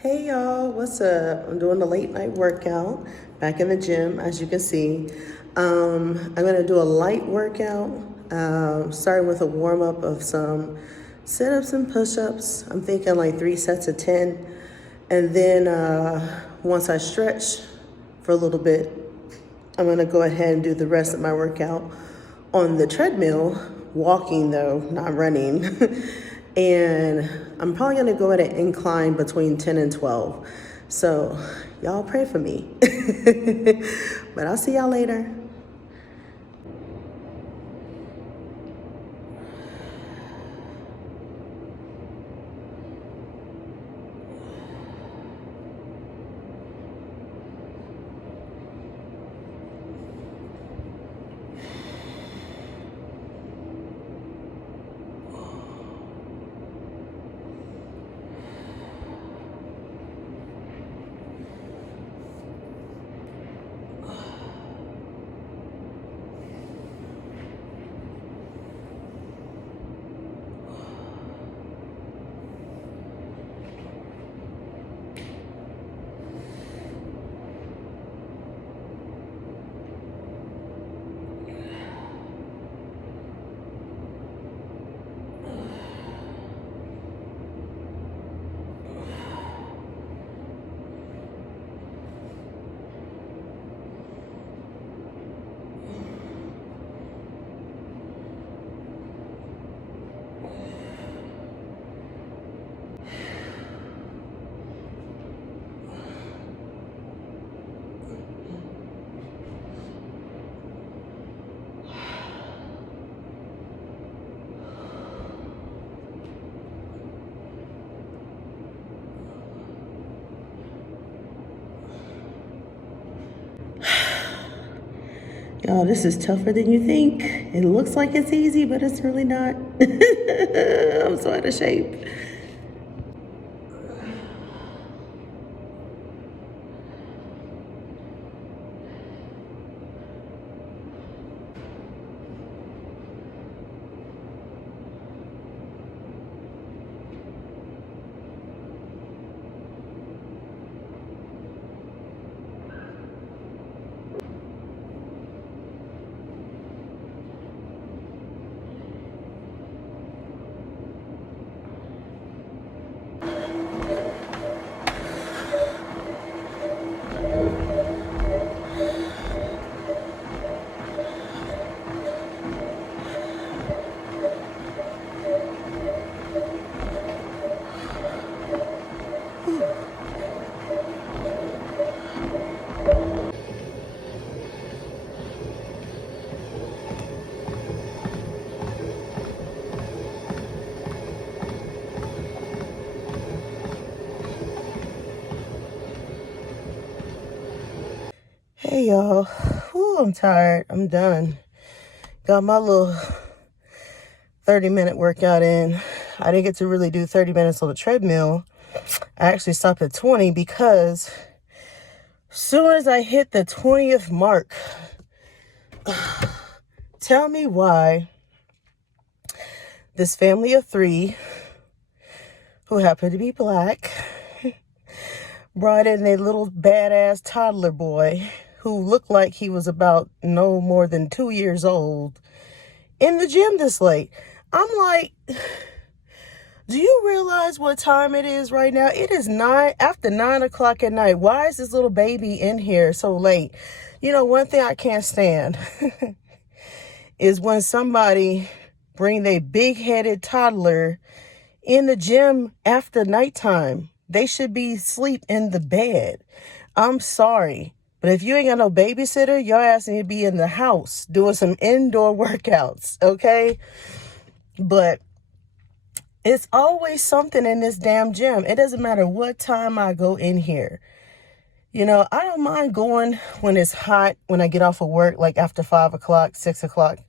Hey y'all, what's up? I'm doing a late night workout back in the gym, as you can see. I'm gonna do a light workout, starting with a warm up of some sit ups and push ups. I'm thinking like 3 sets of 10. And then once I stretch for a little bit, I'm gonna go ahead and do the rest of my workout on the treadmill, walking though, not running. And I'm probably gonna go at an incline between 10 and 12. So y'all pray for me. But I'll see y'all later. Y'all, this is tougher than you think. It looks like it's easy, but it's really not. I'm so out of shape. Hey y'all, whew, I'm tired. I'm done. Got my little 30-minute workout in. I didn't get to really do 30 minutes on the treadmill. I actually stopped at 20 because soon as I hit the 20th mark, tell me why this family of 3, who happened to be black, brought in a little badass toddler boy who looked like he was about no more than 2 years old in the gym this late. I'm like, do you realize what time it is right now? It is after 9 o'clock at night. Why is this little baby in here so late? You know, one thing I can't stand is when somebody bring their big-headed toddler in the gym after nighttime. They should be asleep in the bed. I'm sorry, but if you ain't got no babysitter, your ass need to be in the house doing some indoor workouts, okay? But it's always something in this damn gym. It doesn't matter what time I go in here. You know, I don't mind going when it's hot, when I get off of work, like after 5 o'clock, 6 o'clock.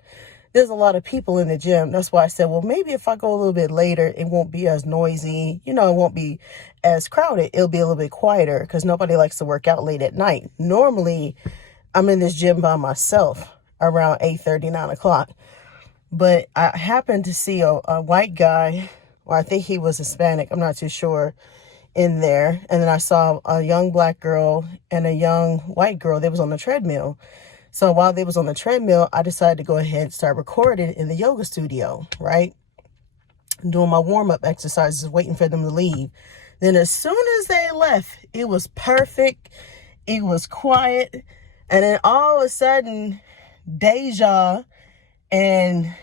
There's a lot of people in the gym. That's why I said, well, maybe if I go a little bit later, it won't be as noisy. You know, it won't be as crowded. It'll be a little bit quieter because nobody likes to work out late at night. Normally, I'm in this gym by myself around 8:30, 9 o'clock. But I happened to see a white guy, or I think he was Hispanic, I'm not too sure, in there. And then I saw a young black girl and a young white girl. They was on the treadmill. So while they was on the treadmill, I decided to go ahead and start recording in the yoga studio, right? Doing my warm-up exercises, waiting for them to leave. Then as soon as they left, it was perfect. It was quiet. And then all of a sudden, Deja and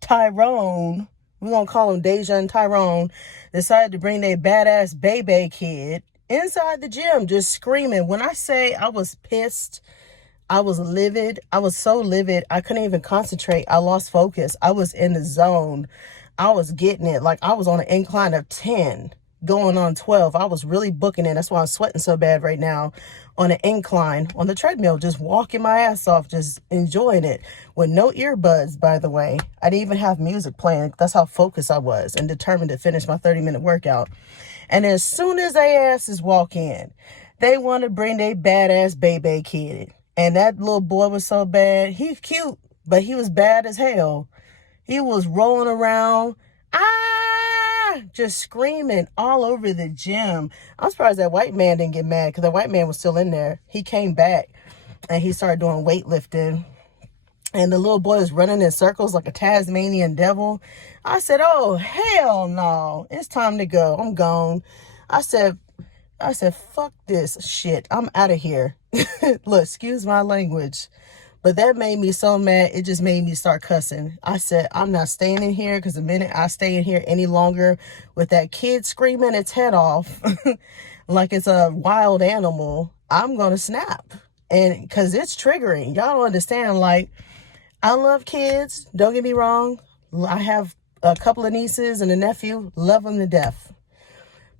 Tyrone, we're going to call them Deja and Tyrone, decided to bring their badass baby kid inside the gym, just screaming. When I say I was pissed, I was livid. I was so livid, I couldn't even concentrate. I lost focus. I was in the zone. I was getting it. Like, I was on an incline of 10, going on 12. I was really booking it. That's why I'm sweating so bad right now. On an incline, on the treadmill, just walking my ass off, just enjoying it. With no earbuds, by the way. I didn't even have music playing. That's how focused I was and determined to finish my 30-minute workout. And as soon as they asses walk in, they want to bring their badass baby kid. And that little boy was so bad. He's cute, but he was bad as hell. He was rolling around, just screaming all over the gym. I'm surprised that white man didn't get mad, because the white man was still in there. He came back and he started doing weightlifting. And the little boy was running in circles like a Tasmanian devil. I said, oh, hell no. It's time to go. I'm gone. I said, fuck this shit. I'm out of here. Look, excuse my language. But that made me so mad, it just made me start cussing. I said, I'm not staying in here, because the minute I stay in here any longer with that kid screaming its head off like it's a wild animal, I'm going to snap. And because it's triggering. Y'all don't understand. Like, I love kids. Don't get me wrong. I have a couple of nieces and a nephew. Love them to death.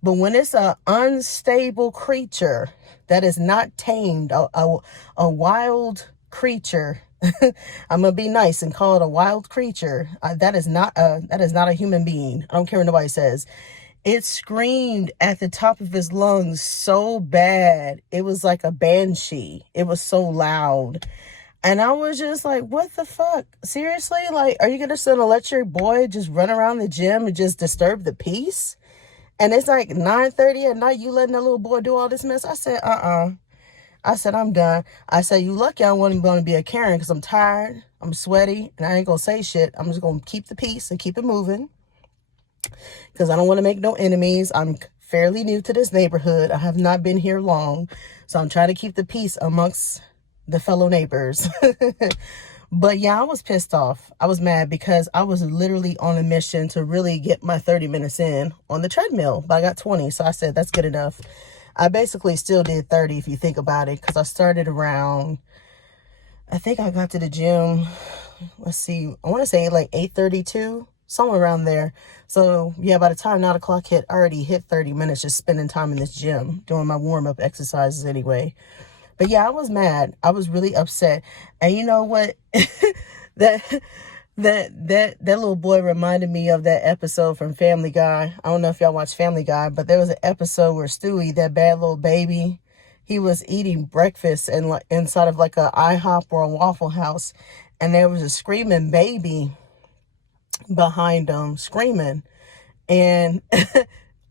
But when it's an unstable creature that is not tamed, a wild creature, I'm gonna be nice and call it a wild creature. That is not a human being. I don't care what nobody says. It screamed at the top of his lungs so bad. It was like a banshee. It was so loud. And I was just like, what the fuck? Seriously? Like, are you just gonna let your boy just run around the gym and just disturb the peace? And it's like 9:30 at night, you letting that little boy do all this mess? I said, I said, I'm done. I said, you lucky I wasn't going to be a Karen, because I'm tired, I'm sweaty, and I ain't going to say shit. I'm just going to keep the peace and keep it moving, because I don't want to make no enemies. I'm fairly new to this neighborhood. I have not been here long, so I'm trying to keep the peace amongst the fellow neighbors. But yeah, I was pissed off. I was mad because I was literally on a mission to really get my 30 minutes in on the treadmill, but I got 20, so I said, that's good enough. I basically still did 30 if you think about it, because I started around, I think I got to the gym, let's see, I want to say like 8:32, somewhere around there. So yeah, by the time 9 o'clock hit, I already hit 30 minutes just spending time in this gym, doing my warm-up exercises anyway. But yeah, I was mad. I was really upset. And you know what? that little boy reminded me of that episode from Family Guy. I don't know if y'all watch Family Guy, but there was an episode where Stewie, that bad little baby, he was eating breakfast inside of like a IHOP or a Waffle House, and there was a screaming baby behind him, screaming. And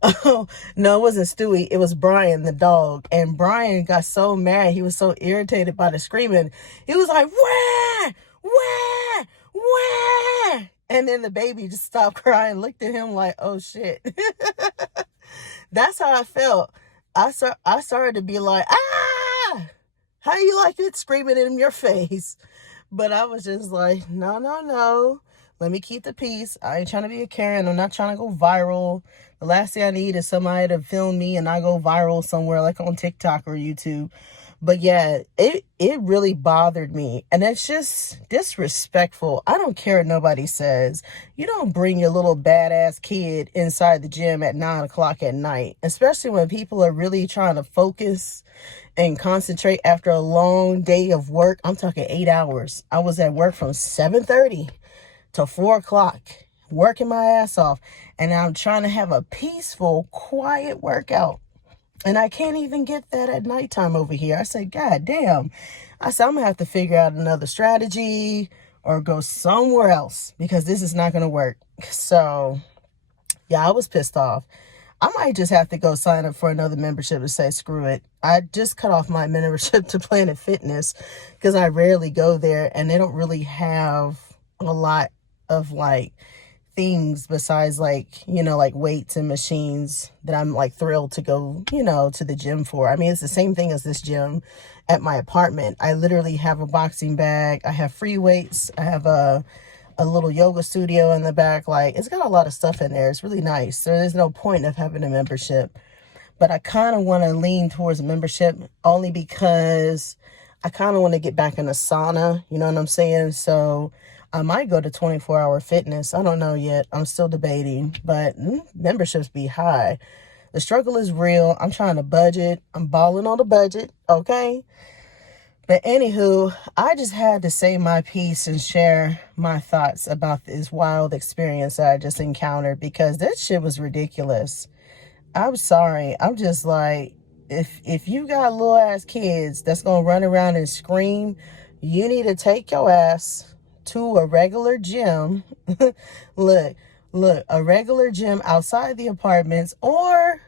oh, no, it wasn't Stewie. It was Brian, the dog. And Brian got so mad. He was so irritated by the screaming. He was like, wah, wah, wah. And then the baby just stopped crying, looked at him like, oh, shit. That's how I felt. I started to be like, how you like it screaming in your face? But I was just like, no. Let me keep the peace. I ain't trying to be a Karen. I'm not trying to go viral. The last thing I need is somebody to film me and I go viral somewhere like on TikTok or YouTube. But yeah, it really bothered me. And it's just disrespectful. I don't care what nobody says. You don't bring your little badass kid inside the gym at 9 o'clock at night, especially when people are really trying to focus and concentrate after a long day of work. I'm talking 8 hours. I was at work from 7:30 to 4 o'clock, working my ass off. And I'm trying to have a peaceful, quiet workout. And I can't even get that at nighttime over here. I said, God damn. I said, I'm going to have to figure out another strategy or go somewhere else, because this is not going to work. So, yeah, I was pissed off. I might just have to go sign up for another membership and say, screw it. I just cut off my membership to Planet Fitness because I rarely go there, and they don't really have a lot of like things besides like, like weights and machines that I'm like thrilled to go, to the gym for. I mean, it's the same thing as this gym at my apartment. I literally have a boxing bag. I have free weights. I have a little yoga studio in the back. Like, it's got a lot of stuff in there. It's really nice. So there's no point of having a membership. But I kind of want to lean towards a membership only because I kind of want to get back in the sauna. You know what I'm saying? So I might go to 24-hour fitness. I don't know yet. I'm still debating. But memberships be high. The struggle is real. I'm trying to budget. I'm balling on the budget. Okay? But anywho, I just had to say my piece and share my thoughts about this wild experience that I just encountered, because that shit was ridiculous. I'm sorry. I'm just like, if you got little ass kids that's gonna run around and scream, you need to take your ass to a regular gym. look, a regular gym outside the apartments, or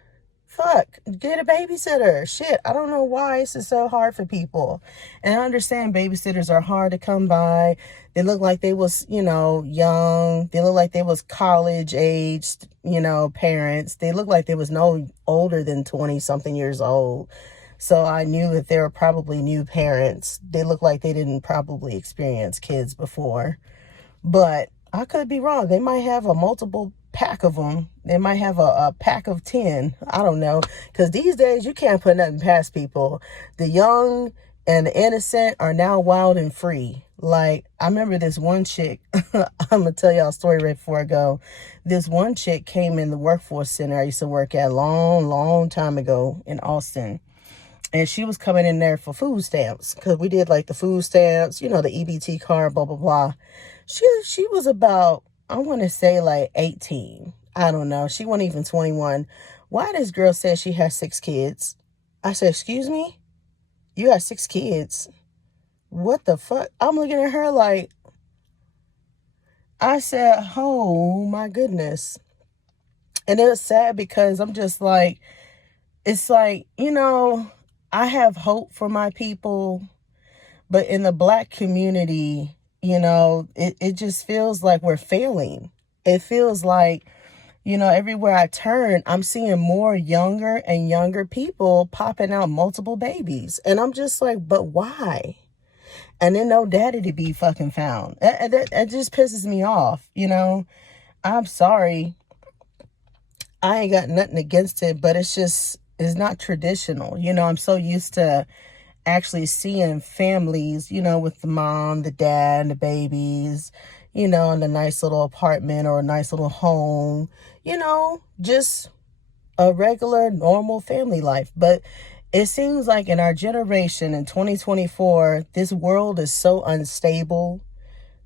fuck, get a babysitter. Shit, I don't know why this is so hard for people. And I understand babysitters are hard to come by. They look like they was, young. They look like they was college aged, parents. They look like they was no older than 20 something years old. So I knew that they were probably new parents. They look like they didn't probably experience kids before. But I could be wrong. They might have a multiple pack of them. They might have a pack of 10. I don't know. Because these days, you can't put nothing past people. The young and the innocent are now wild and free. Like, I remember this one chick. I'm going to tell y'all a story right before I go. This one chick came in the workforce center I used to work at a long, long time ago in Austin. And she was coming in there for food stamps. Because we did like the food stamps, the EBT card, blah, blah, blah. She was about, I want to say like 18. I don't know. She wasn't even 21. Why this girl said she has 6 kids? I said, excuse me? You have 6 kids? What the fuck? I'm looking at her like, I said, oh my goodness. And it was sad because I'm just like, it's like, I have hope for my people, but in the Black community, it just feels like we're failing. It feels like, everywhere I turn, I'm seeing more younger and younger people popping out multiple babies. And I'm just like, but why? And then no daddy to be fucking found. That just pisses me off, I'm sorry. I ain't got nothing against it, but it's not traditional. I'm so used to actually seeing families, with the mom, the dad, and the babies, in a nice little apartment or a nice little home, just a regular, normal family life. But it seems like in our generation in 2024, this world is so unstable.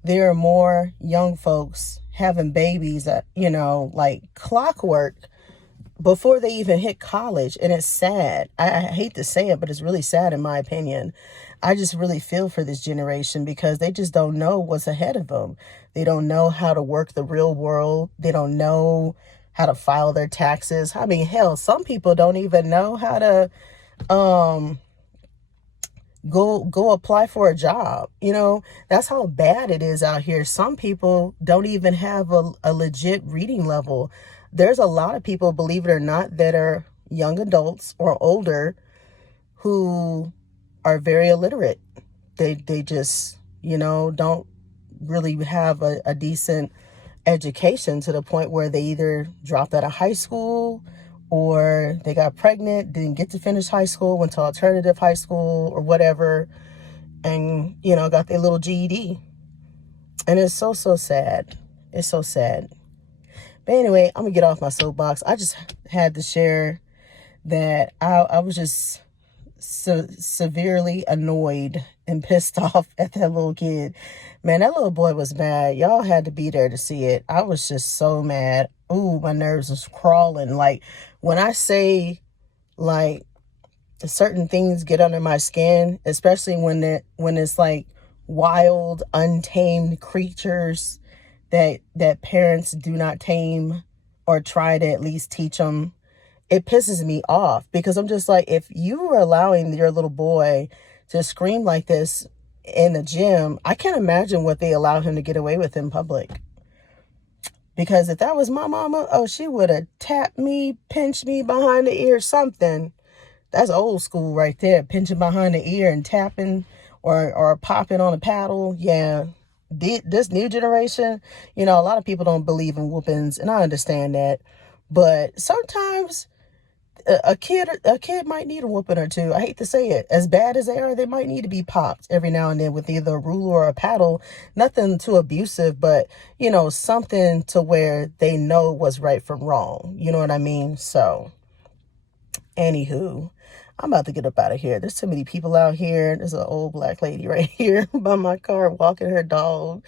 There are more young folks having babies at, like clockwork before they even hit college. And it's sad. I hate to say it, but it's really sad in my opinion. I just really feel for this generation because they just don't know what's ahead of them. They don't know how to work the real world. They don't know how to file their taxes. I mean, hell, some people don't even know how to go apply for a job. That's how bad it is out here. Some people don't even have a legit reading level. There's a lot of people, believe it or not, that are young adults or older who are very illiterate. They just, don't really have a decent education to the point where they either dropped out of high school or they got pregnant, didn't get to finish high school, went to alternative high school or whatever, and, got their little GED. And it's so, so sad. It's so sad. But anyway, I'm going to get off my soapbox. I just had to share that I was just severely annoyed and pissed off at that little kid. Man, that little boy was mad. Y'all had to be there to see it. I was just so mad. Ooh, my nerves was crawling. Like, when I say, like, certain things get under my skin, especially when it's like wild, untamed creatures that parents do not tame or try to at least teach them it pisses me off, because I'm just like, if you are allowing your little boy to scream like this in the gym, I can't imagine what they allow him to get away with in public. Because if that was my mama, oh, she would have tapped me, pinched me behind the ear, something. That's old school right there. Pinching behind the ear and tapping or popping on a paddle. Yeah. This new generation, a lot of people don't believe in whoopings, and I understand that. But sometimes a kid might need a whooping or two. I hate to say it. As bad as they are, they might need to be popped every now and then with either a ruler or a paddle. Nothing too abusive, but something to where they know what's right from wrong. You know what I mean? So, anywho, I'm about to get up out of here. There's too many people out here. There's an old black lady right here by my car walking her dog.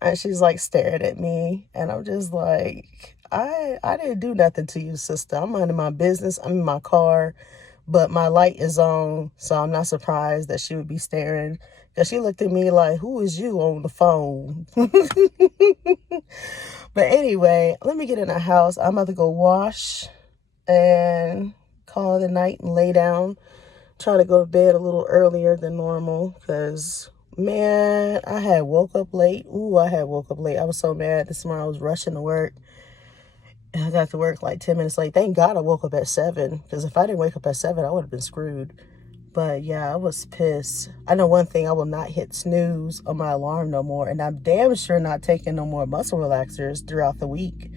And she's like staring at me. And I'm just like, I didn't do nothing to you, sister. I'm minding my business. I'm in my car. But my light is on. So I'm not surprised that she would be staring. Because she looked at me like, who is you on the phone? But anyway, let me get in the house. I'm about to go wash and call it a night and lay down. Try to go to bed a little earlier than normal, because man, I had woke up late. I was so mad this morning. I was rushing to work, and I got to work like 10 minutes late. Thank God I woke up at 7, because if I didn't wake up at 7, I would have been screwed. But yeah, I was pissed. I know one thing: I will not hit snooze on my alarm no more, and I'm damn sure not taking no more muscle relaxers throughout the week.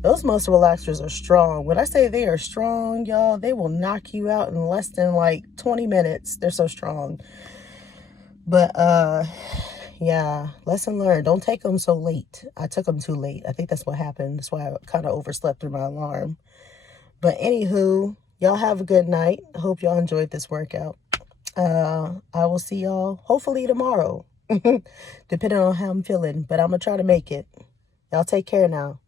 Those muscle relaxers are strong. When I say they are strong, y'all, they will knock you out in less than like 20 minutes. They're so strong. But yeah, lesson learned. Don't take them so late. I took them too late. I think that's what happened. That's why I kind of overslept through my alarm. But anywho, y'all have a good night. I hope y'all enjoyed this workout. I will see y'all hopefully tomorrow, depending on how I'm feeling. But I'm going to try to make it. Y'all take care now.